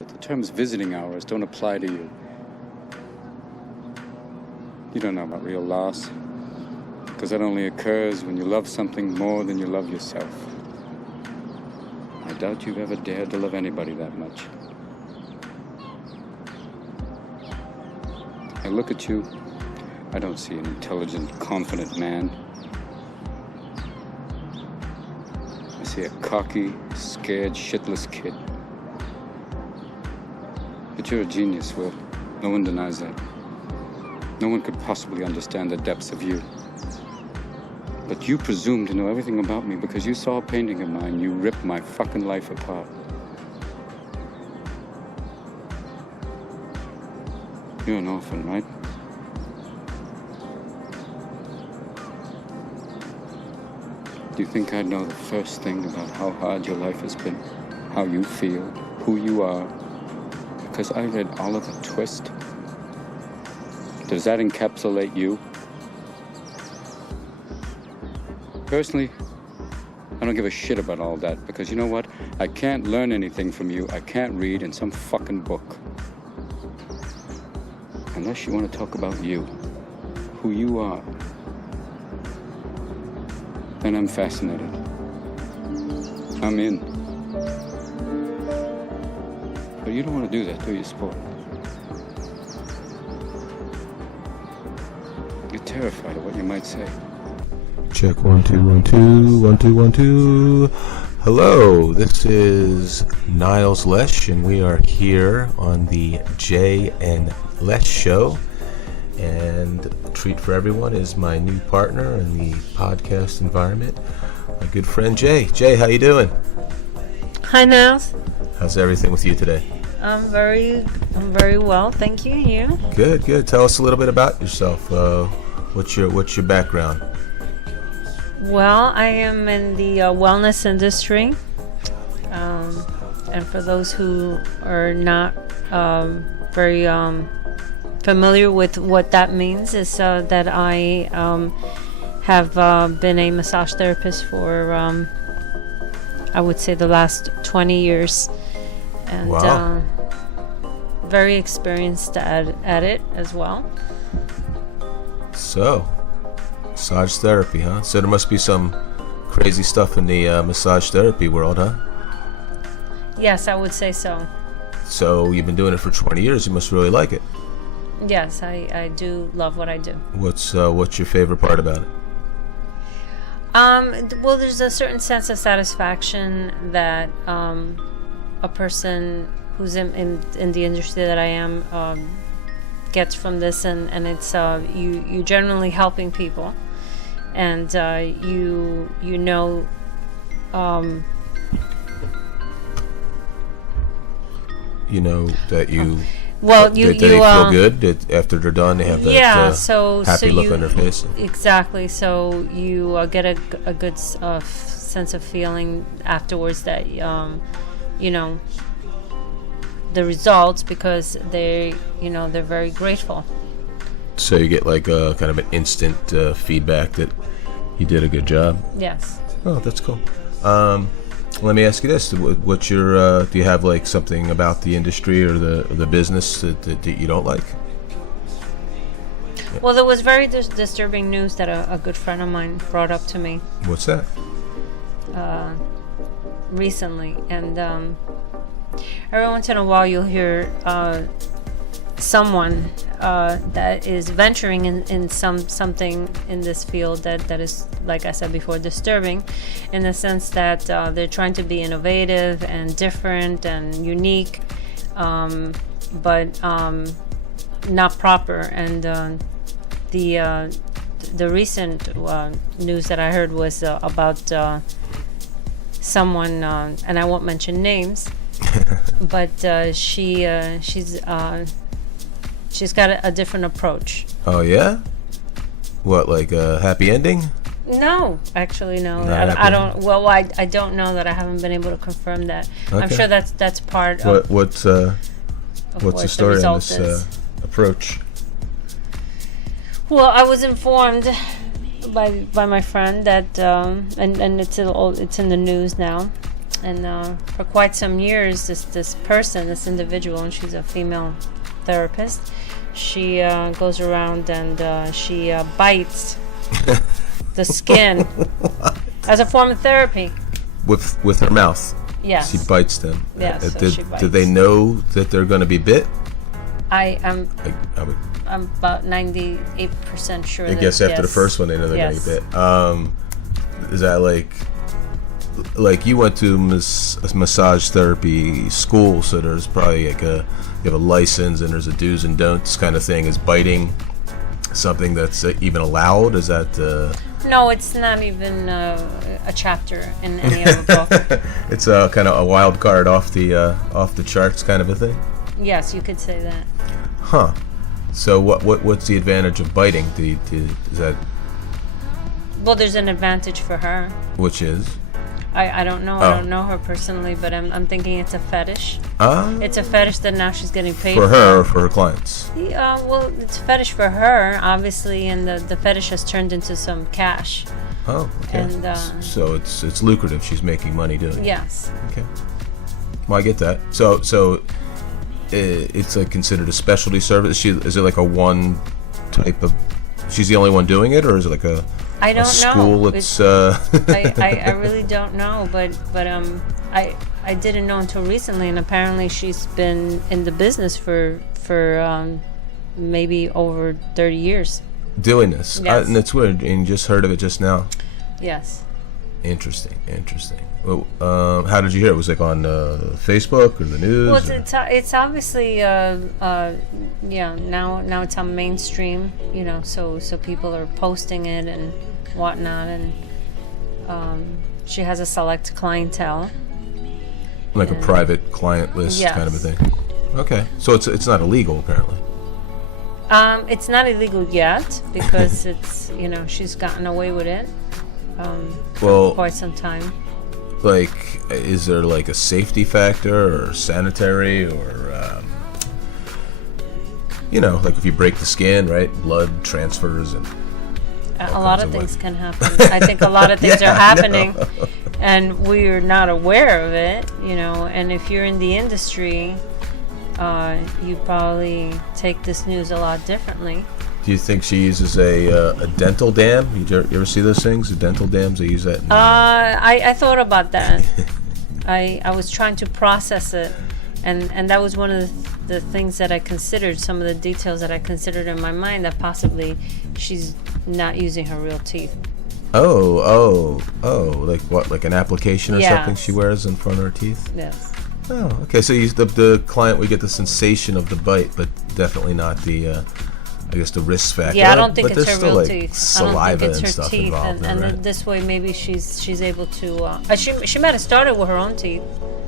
But the terms visiting hours don't apply to you. You don't know about real loss, because that only occurs when you love something more than you love yourself. I doubt you've ever dared to love anybody that much. I look at you, I don't see an intelligent, confident man. I see a cocky, scared, shitless kid. But you're a genius, Will. No one denies that. No one could possibly understand the depths of you. But you presume to know everything about me because you saw a painting of mine. You ripped my fucking life apart. You're an orphan, right? Do you think I'd know the first thing about how hard your life has been? How you feel? Who you are? Because I read Oliver Twist? Does that encapsulate you? Personally, I don't give a shit about all that, because you know what? I can't learn anything from you. I can't read in some fucking book. Unless you want to talk about you, who you are. Then I'm fascinated. I'm in. But you don't want to do that, do you, sport? You're terrified of what you might say. Check 1 2 1 2 1 2 1 2. Hello, this is Niles Lesh, and we are here on the Jaye and Lesh Show. And a treat for everyone is my new partner in the podcast environment, my good friend Jay. Jay, how you doing? Hi, Niles. How's everything with you today? I'm very well, thank you. You? Good. Tell us a little bit about yourself. What's your background? Well, I am in the wellness industry, and for those who are not very familiar with what that means, is that I have been a massage therapist for I would say the last 20 years, and wow. Very experienced at it as well. So, massage therapy, huh? So there must be some crazy stuff in the massage therapy world, huh? Yes, I would say so. So you've been doing it for 20 years. You must really like it. Yes, I do love what I do. What's your favorite part about it? Well, there's a certain sense of satisfaction that a person who's in the industry that I am gets from this, and it's you generally helping people, and you know. You know that you. Well, they feel good that after they're done. They have that happy look on their face. Exactly. So you get a good sense of feeling afterwards that you know the results, because they're very grateful. So you get like a kind of an instant feedback that you did a good job. Yes. Oh, that's cool. Let me ask you this: what's your? Do you have like something about the industry or the business that you don't like? Well, there was very disturbing news that a good friend of mine brought up to me. What's that? Recently, and every once in a while you'll hear someone that is venturing in something in this field that is, like I said before, disturbing, in the sense that they're trying to be innovative and different and unique, but not proper. And the recent news that I heard was about someone, and I won't mention names, but she's got a different approach. Oh yeah? What, like a happy ending? No, actually, no. Not I don't. Well, I don't know that. I haven't been able to confirm that. Okay. I'm sure that's part of. Of what's the story on this approach? Well, I was informed by my friend that and it's in the news now, And for quite some years, this individual, and she's a female therapist, she goes around and she bites the skin as a form of therapy. With her mouth. Yes. She bites them. Yes. So she bites. Do they know that they're going to be bit? I'm would, about 98% sure. I guess after the first one, they know they're going to be bit. Is that like you went to a massage therapy school, so there's probably like you have a license and there's a do's and don'ts kind of thing. Is biting something that's even allowed? Is that No, it's not even a chapter in any of the book. It's kind of a wild card off the charts kind of a thing. Yes, you could say that. Huh. So what's the advantage of biting? Is that? Well, there's an advantage for her. Which is? I don't know. I don't know her personally, but I'm thinking it's a fetish. It's a fetish that now she's getting paid for her or for her clients. Yeah, well, it's a fetish for her, obviously, and the fetish has turned into some cash. Oh, okay. And so it's lucrative. She's making money doing it. Yes. Okay. Well, I get that. So it's like considered a specialty service. Is it like a one type of? She's the only one doing it, or is it like a? I don't school know. It's I really don't know, but I didn't know until recently, and apparently she's been in the business for maybe over 30 years. Doing this. Yes. And it's weird, and you just heard of it just now. Yes. Interesting. Well, how did you hear it? Was it like on Facebook or the news? Well, it's obviously now it's on mainstream, so people are posting it and whatnot, and she has a select clientele, like a private client list. Yes. Kind of a thing. Okay, so it's not illegal apparently. It's not illegal yet because it's she's gotten away with it for quite some time. Like, is there like a safety factor or sanitary or like if you break the skin, right? Blood transfers and a lot of things can happen. I think a lot of things are happening, and we're not aware of it. And if you're in the industry, you probably take this news a lot differently. Do you think she uses a dental dam? You ever see those things? The dental dams, they use that? I thought about that. I was trying to process it, and that was one of the things that I considered, some of the details that I considered in my mind, that possibly she's not using her real teeth. Oh, like what? Like an application or Yes. something she wears in front of her teeth? Yes. Oh, okay. So the client, we get the sensation of the bite, but definitely not the... I guess the risk factor. Yeah, I don't think but it's her real like teeth. Saliva I don't think it's and her stuff teeth, involved. and this way maybe she's able to. She might have started with her own teeth.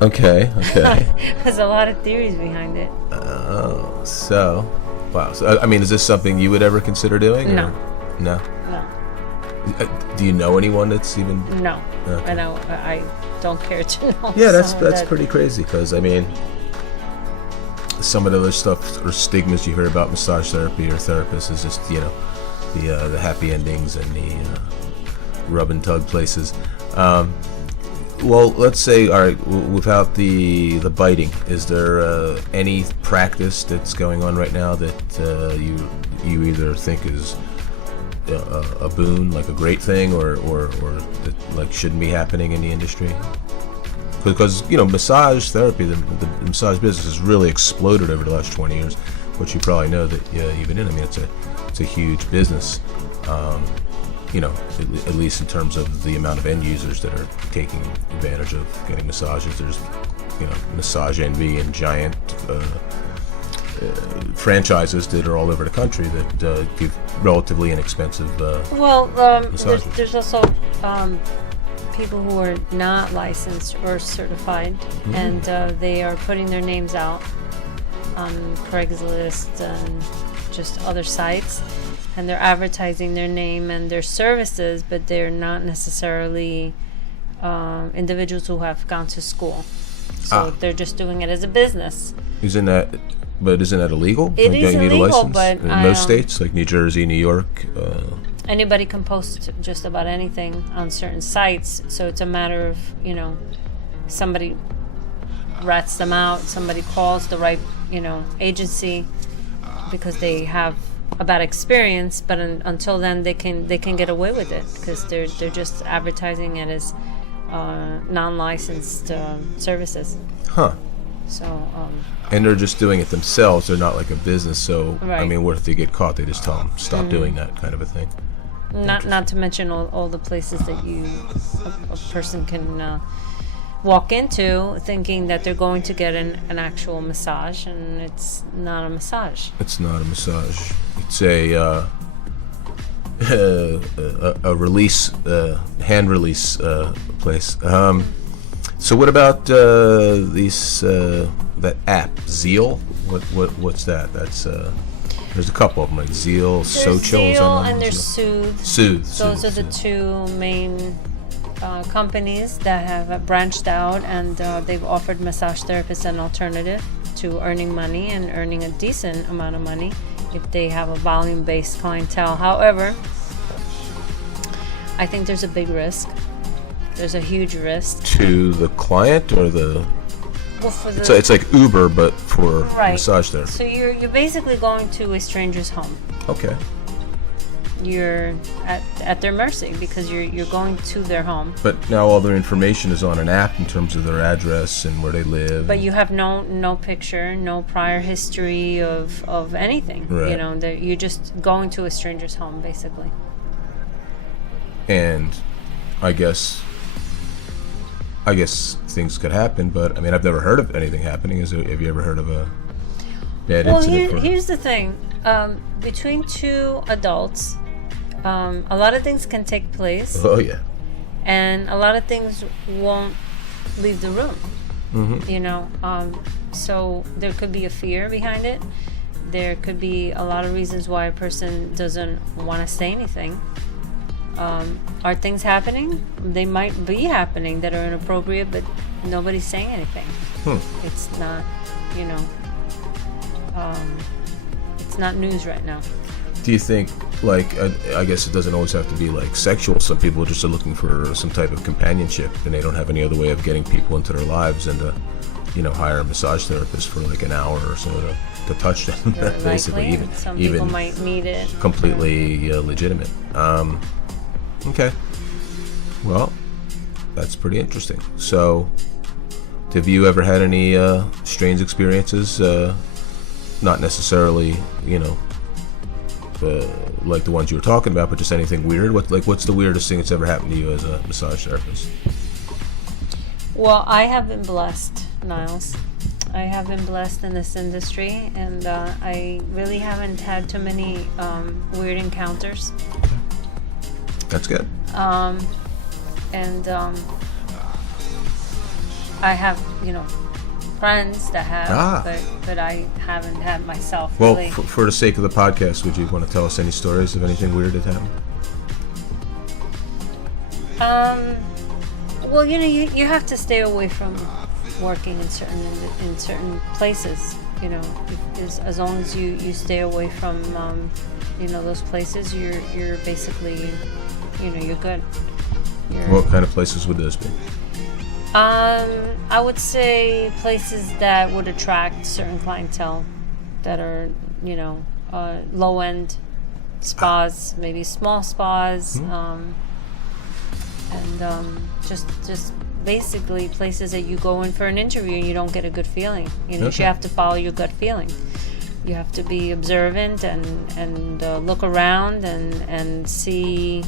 Okay. There's a lot of theories behind it. Oh, so wow. So I mean, is this something you would ever consider doing? No. Or? No. No. Do you know anyone that's even? No. Okay. I don't care to know. Yeah, that's pretty crazy because I mean, some of the other stuff or stigmas you hear about massage therapy or therapists is just the happy endings and the rub and tug places. Well, let's say, all right, without the biting, is there any practice that's going on right now that you either think is a boon, like a great thing, or that like shouldn't be happening in the industry? Because massage therapy, the massage business has really exploded over the last 20 years, which you probably know that you've been in. I mean, it's a huge business, at least in terms of the amount of end users that are taking advantage of getting massages. There's Massage Envy and giant franchises that are all over the country that give relatively inexpensive massages. There's also people who are not licensed or certified, and they are putting their names out on Craigslist and just other sites, and they're advertising their name and their services, but they're not necessarily individuals who have gone to school. So they're just doing it as a business. Isn't that illegal? It is don't you need a illegal, license? but in most states, like New Jersey, New York. Anybody can post just about anything on certain sites, so it's a matter of somebody rats them out, somebody calls the right, agency because they have a bad experience, but until then they can get away with it because they're just advertising it as non-licensed services. Huh. So and they're just doing it themselves. They're not like a business. So I Right. mean, what if they get caught? They just tell them stop doing that, kind of a thing. not to mention all the places that a person can walk into thinking that they're going to get an actual massage, and it's not a massage. It's not a massage. It's a release, hand release place. So what about these that app Zeal? What's that? That's there's a couple of them like Zeal, There's Sochil, Zeal and there's Soothe. Soothe. Those are the two main companies that have branched out, and they've offered massage therapists an alternative to earning money and earning a decent amount of money if they have a volume-based clientele. However, I think there's a big risk. There's a huge risk. To the client or the? Well, for the, So it's like Uber, but for Right. massage therapy. So you're basically going to a stranger's home. Okay. You're at their mercy because you're going to their home. But now all their information is on an app in terms of their address and where they live. But you have no picture, no prior history of anything. Right. You're just going to a stranger's home, basically. And I guess things could happen, but I mean, I've never heard of anything happening. Have you ever heard of a bad Well, incident? here's the thing. Between two adults, a lot of things can take place, Oh yeah. and a lot of things won't leave the room. Mm-hmm. So there could be a fear behind it. There could be a lot of reasons why a person doesn't want to say anything. Are things happening? They might be happening that are inappropriate, but nobody's saying anything. It's not, it's not news right now. Do you think, like, I guess it doesn't always have to be like sexual. Some people just are looking for some type of companionship, and they don't have any other way of getting people into their lives, and hire a massage therapist for like an hour or so to touch them. Very Basically, likely. Some even people might need it. completely legitimate. Okay. Well, that's pretty interesting. So, have you ever had any strange experiences? Not necessarily, like the ones you were talking about, but just anything weird. What's the weirdest thing that's ever happened to you as a massage therapist? Well, I have been blessed, Niles. I have been blessed in this industry, and I really haven't had too many weird encounters. That's good. I have, friends that have, but I haven't had myself. Well, really. for the sake of the podcast, would you want to tell us any stories of anything weird that happened? Well, you have to stay away from working in certain places. As long as you stay away from those places, you're basically you're good. What kind of places would those be? I would say places that would attract certain clientele that are low end spas, maybe small spas, and just basically places that you go in for an interview and you don't get a good feeling. You Okay. have to follow your gut feeling. You have to be observant and look around and see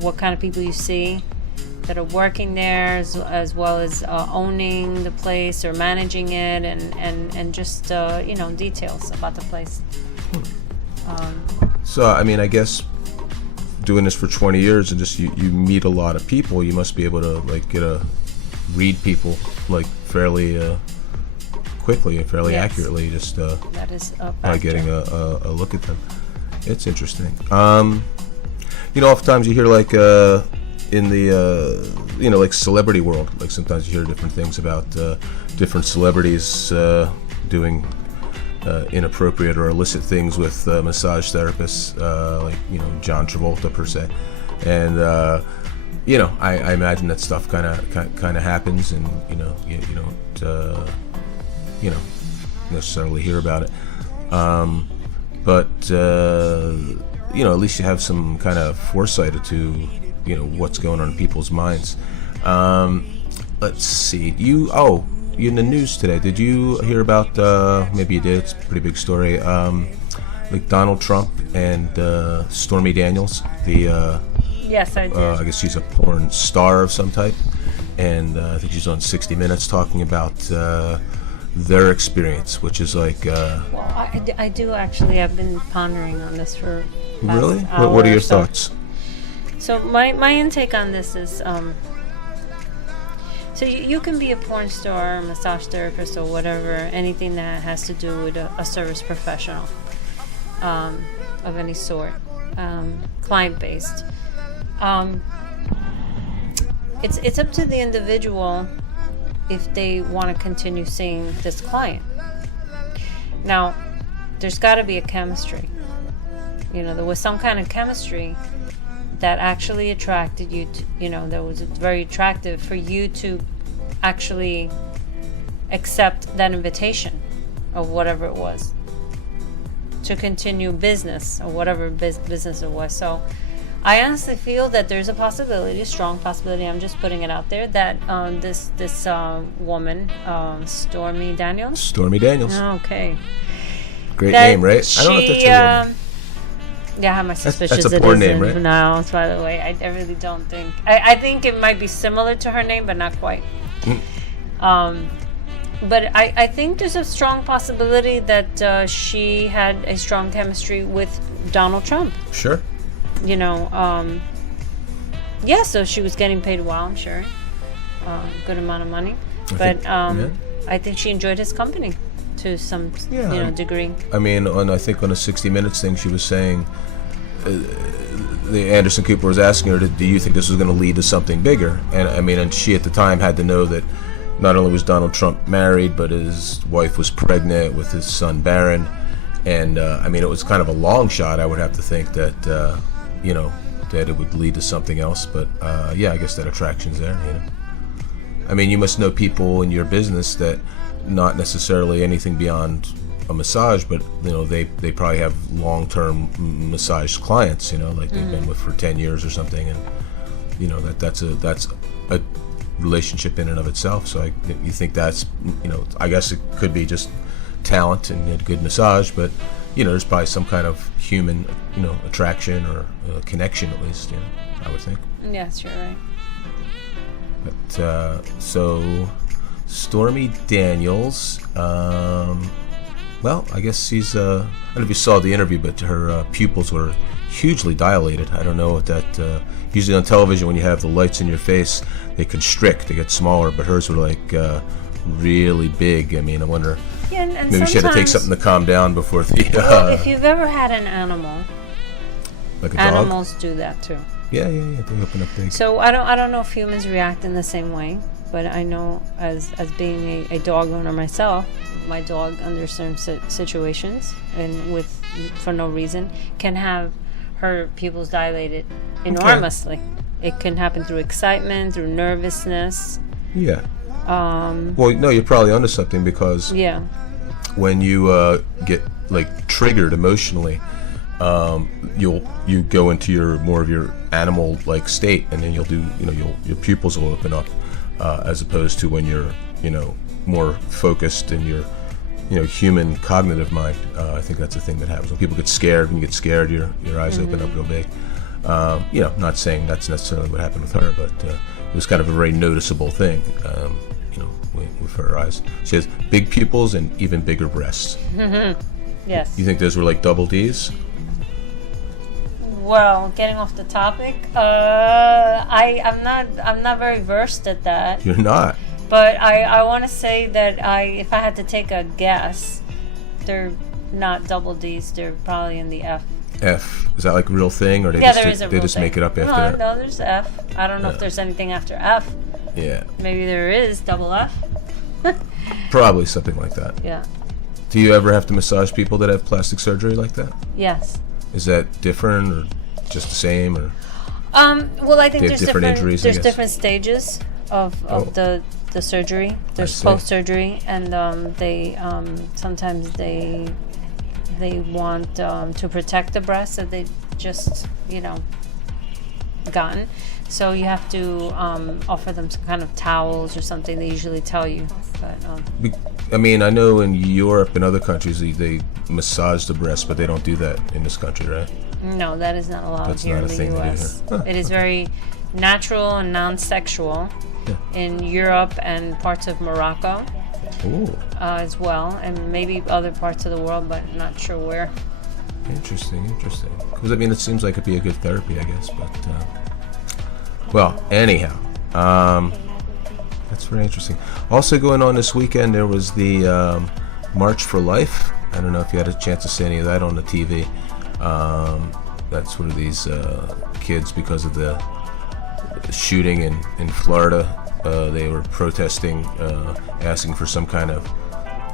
what kind of people you see that are working there, as well as owning the place or managing it, and just details about the place. So, I mean, I guess doing this for 20 years and just you meet a lot of people, you must be able to read people fairly quickly and fairly Yes. accurately, just That is a by factor. getting a look at them. It's interesting. Oftentimes you hear in the celebrity world, sometimes you hear different things about different celebrities doing inappropriate or illicit things with massage therapists, John Travolta per se, and I imagine that stuff kind of happens, and you don't necessarily hear about it. But at least you have some kind of foresight to what's going on in people's minds. Let's see. You're in the news today. Did you hear about? Maybe you did. It's a pretty big story. Like Donald Trump and Stormy Daniels. Yes, I did. I guess she's a porn star of some type, and I think she's on 60 Minutes talking about their experience, which is like. Well, I do actually. I've been pondering on this for. Really? Hour What are your or so. thoughts? So my intake on this is. So you can be a porn star, a massage therapist, or whatever, anything that has to do with a service professional of any sort, client-based. It's up to the individual if they want to continue seeing this client. Now, there's got to be a chemistry. There was some kind of chemistry that actually attracted you to, that was very attractive for you to actually accept that invitation of whatever it was to continue business or whatever business it was. So I honestly feel that there's a possibility, a strong possibility, I'm just putting it out there, that this woman, Stormy Daniels. Stormy Daniels. Okay. Great name, right? I don't know if that's a woman. Yeah, I have my suspicions. That's a porn name, right? No, by the way, I really don't think. I think it might be similar to her name, but not quite. But I think there's a strong possibility that she had a strong chemistry with Donald Trump. Sure. So she was getting paid well, I'm sure. Good amount of money. I think she enjoyed his company to some degree. I mean, I think on a 60 Minutes thing, she was saying, the Anderson Cooper was asking her, do you think this was going to lead to something bigger? And I mean, and she at the time had to know that not only was Donald Trump married, but his wife was pregnant with his son Barron. And I mean, it was kind of a long shot, I would have to think, that that it would lead to something else. But I guess that attraction's there. I mean, you must know people in your business that not necessarily anything beyond a massage, but they probably have long-term massage clients, like they've been with for 10 years or something, and that's a relationship in and of itself. So you think that's I guess it could be just talent and good massage, but there's probably some kind of human attraction or connection, at least, I would think. Yes, you're right. But so Stormy Daniels, well, I guess she's, I don't know if you saw the interview, but her pupils were hugely dilated. I don't know what that, usually on television when you have the lights in your face, they constrict, they get smaller, but hers were like really big. I mean, I wonder, and maybe she had to take something to calm down before the... well, if you've ever had an animal, like a dog? Animals do that too. Yeah, they open up big. So I don't know if humans react in the same way, but I know as being a dog owner myself, my dog under certain situations and for no reason can have her pupils dilated enormously. Okay. It can happen through excitement, through nervousness. Yeah. Well, no, you're probably onto something, because when you get like triggered emotionally, you go into more of your animal like state, and then you'll do your pupils will open up, as opposed to when you're more focused in your human cognitive mind. I think that's a thing that happens when people get scared. When you get scared, your eyes open up real big. Not saying that's necessarily what happened with her, but it was kind of a very noticeable thing. With her eyes, she has big pupils and even bigger breasts. Yes. You think those were like double D's? Well, getting off the topic, I'm not very versed at that. You're not. But I want to say that if I had to take a guess, they're not double D's. They're probably in the F. F, is that like a real thing, or they just make it up after? No, there's F. I don't know if there's anything after F. Yeah. Maybe there is double F. Probably something like that. Yeah. Do you ever have to massage people that have plastic surgery like that? Yes. Is that different or just the same, or? Well, I think They have there's different injuries, I there's guess. different stages of the surgery. There's see. post-surgery, and they sometimes they want to protect the breast that they just gotten. So you have to offer them some kind of towels or something. They usually tell you, but I mean, I know in Europe and other countries they massage the breast, but they don't do that in this country, right? no, that is not allowed That's here not in a the thing to do U.S. here. Huh, It is very natural and non-sexual in Europe and parts of Morocco Ooh, as well, and maybe other parts of the world, but not sure where. interesting. Because I mean, it seems like it'd be a good therapy, I guess. But well, anyhow, that's very interesting. Also going on this weekend, there was the March for Life. I don't know if you had a chance to see any of that on the TV. That's sort of these kids, because of the shooting in Florida. They were protesting, asking for some kind of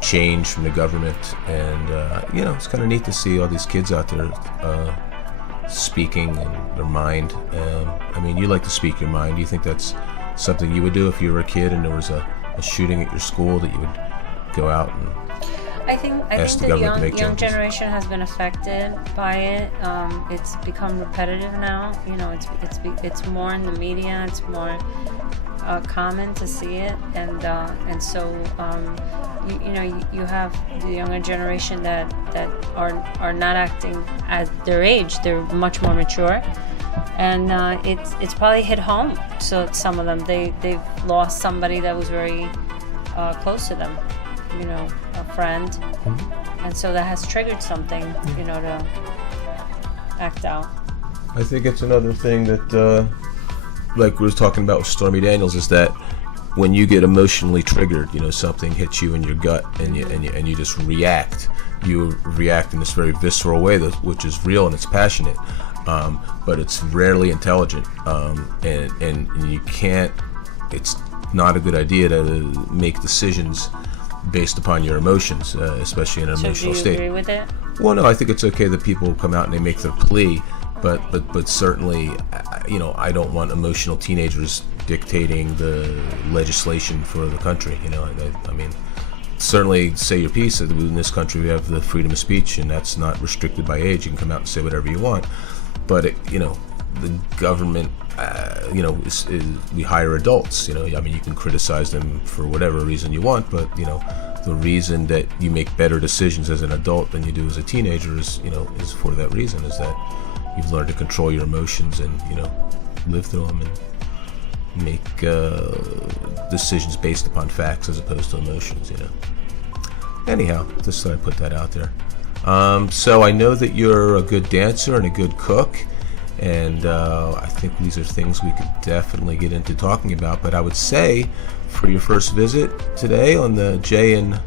change from the government, and it's kind of neat to see all these kids out there speaking in their mind. I mean, you like to speak your mind. Do you think that's something you would do if you were a kid and there was a shooting at your school, that you would go out and I think ask the the government to make young changes? generation has been affected by it. It's become repetitive now. It's more in the media. It's more common to see it, and so you have the younger generation that are not acting at their age. They're much more mature, and it's probably hit home. So some of them they've lost somebody that was very close to them. A friend, and so that has triggered something, to act out. I think it's another thing that, like we were talking about with Stormy Daniels, is that when you get emotionally triggered, something hits you in your gut, and you just react. You react in this very visceral way, which is real and it's passionate, but it's rarely intelligent, and you can't. It's not a good idea to make decisions based upon your emotions, especially in an emotional So do you state. agree with it? Well, no, I think it's okay that people come out and they make their plea, but certainly, I don't want emotional teenagers dictating the legislation for the country. I mean, certainly say your piece. In this country, we have the freedom of speech, and that's not restricted by age. You can come out and say whatever you want, but the government, we hire adults. I mean, you can criticize them for whatever reason you want, but the reason that you make better decisions as an adult than you do as a teenager is for that reason, is that you've learned to control your emotions and live through them and make decisions based upon facts as opposed to emotions. Anyhow, just thought I'd put that out there. So I know that you're a good dancer and a good cook. And I think these are things we could definitely get into talking about. But I would say, for your first visit today on the Jaye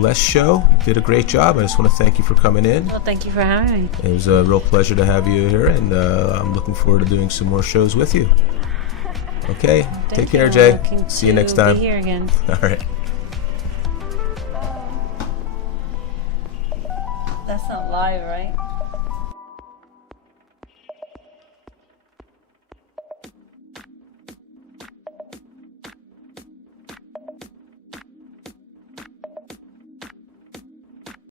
Lesh Show, you did a great job. I just want to thank you for coming in. Well, thank you for having me. It was a real pleasure to have you here, and I'm looking forward to doing some more shows with you. Okay, take care, Jay. See you next time. Be here again. All right. That's not live, right?